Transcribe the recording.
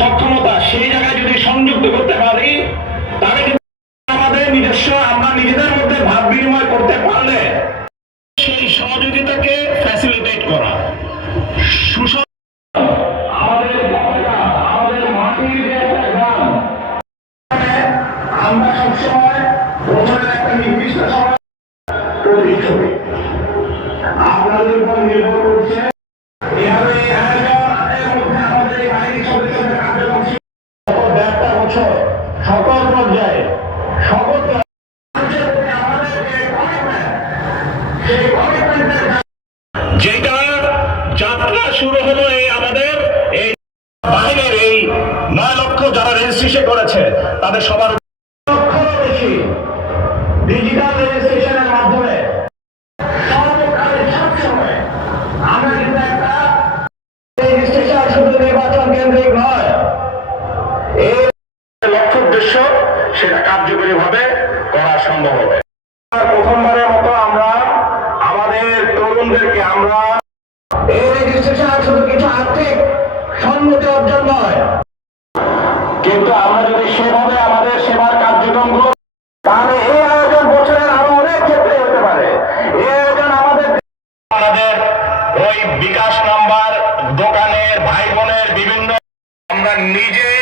সক্ষমতা সেই জায়গায় যদি সংযুক্ত করতে পারি, তাহলে কিন্তু আমাদের নিজস্ব, আমরা নিজেদের মধ্যে ভাব বিনিময় করতে পারলে সেই সহযোগিতাকে ফ্যাসিলিটেট করা। আমরা সবসময় একটা নির্দিষ্ট সময় আপনাদের উপর নির্ভর যেটা যাত্রা শুরু হলো এই আমাদের, এই বাহিনীর এই নয় লক্ষ যারা রেজিস্ট্রেশন করেছে, তাদের সবার ডিজিটাল মাধ্যমে। নির্বাচন কেন্দ্রিক নয়। লক্ষ্য উদ্দেশ্য, সেটা কার্যকরী ভাবে করা সম্ভব হবে। শুধু কিছু আর্থিক সম্মতি অর্জন নয়। কিন্তু আমরা যদি সেভাবে আমাদের সেবার কার্যক্রমগুলো তাহলে এই আয়োজন বছরের আরও অনেক ক্ষেত্রে হতে পারে। এই আয়োজন আমাদের আমাদের ওই বিকাশ নাম্বার দোকানের ভাই বোনের বিভিন্ন আমরা নিজে